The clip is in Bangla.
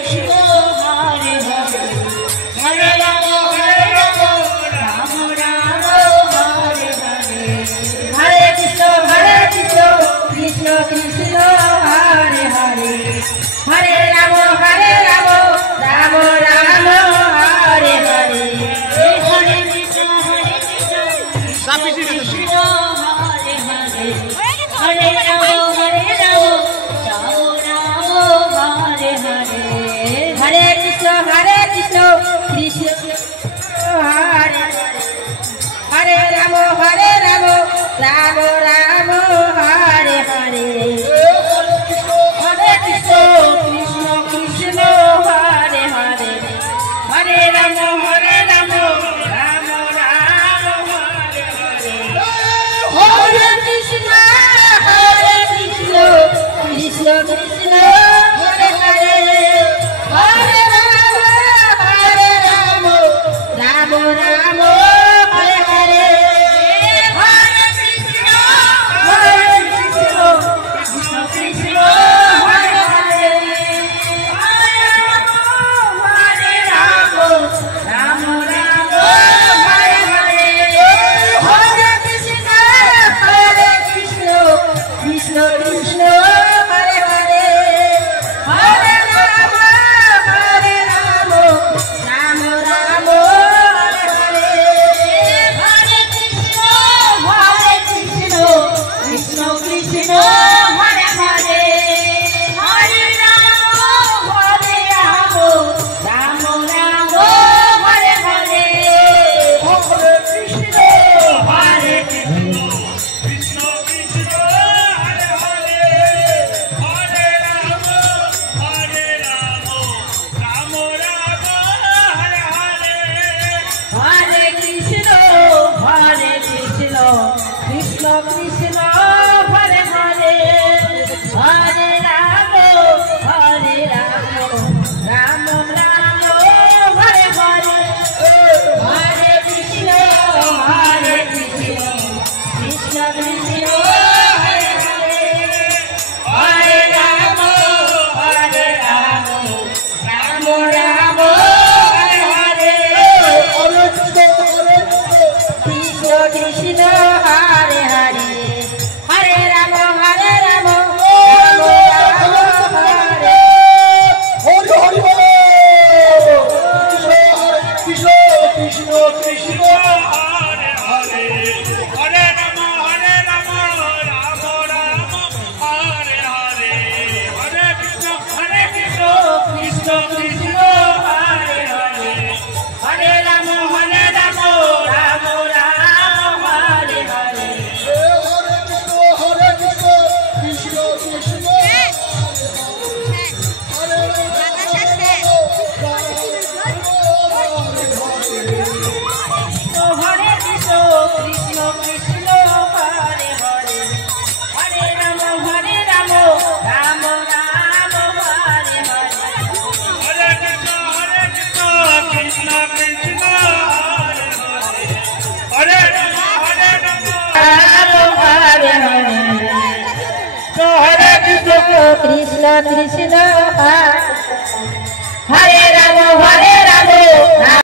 কৃষ্ণ হরে হরে হরে রাম রাম রাম হরে হরে হরে কৃষ্ণ কৃষ্ণ কৃষ্ণ হরে হরে হরে রাম রাম রাম হরে হরে হরে কৃষ্ণ কৃষ্ণ হরে হরে হরে রাম রাম রাম হরে হরে হরে কৃষ্ণ কৃষ্ণ হরে হরে রাম রাম রাম হরে হরে হরে কৃষ্ণ কৃষ্ণ হরে হরে হরে রাম রাম রাম হরে হরে হরে কৃষ্ণ কৃষ্ণ কৃষ্ণ হরে হরে হরে রাম রাম রাম হরে হরে হরে কৃষ্ণ কৃষ্ণ হরে হরে হরে রাম রাম হরে হরে হরে কৃষ্ণ কৃষ্ণ কৃষ্ণ হরে হরে হরে রাম রাম রাম হরে হরে হরে কৃষ্ণ কৃষ্ণ কৃষ্ণ হরে হরে হরে রাম রাম রাম হরে হরে হরে কৃষ্ণ কৃষ্ণ কৃষ্ণ হরে হরে হরে রাম রাম রাম হরে হরে হরে কৃষ্ণ কৃষ্ণ কৃষ্ণ হরে হরে হরে রাম রাম রাম হরে হরে হরে কৃষ্ণ কৃষ্ণ কৃষ্ণ হরে হরে হরে রাম রাম রাম হরে হরে কৃষ্ণ কৃষ্ণ হরে হরে হরে রাম হরে কৃষ্ণ কৃষ্ণ কৃষ্ণ হরে হরে হরে রাম রাম রাম হরে হরে হরে কৃষ্ণ কৃষ্ণ কৃষ্ণ হরে হরে হরে রাম রাম রাম হরে হরে হরে কৃষ্ণ কৃষ্ণ হরে কৃষ্ণ কৃষ্ণ কৃষ্ণ হরে হরে হরে রাম রাম রাম হরে হরে হরে কৃষ্ণ কৃষ্ণ কৃষ্ণ হরে রাম হরে হরে হরে কৃষ্ণ কৃষ্ণ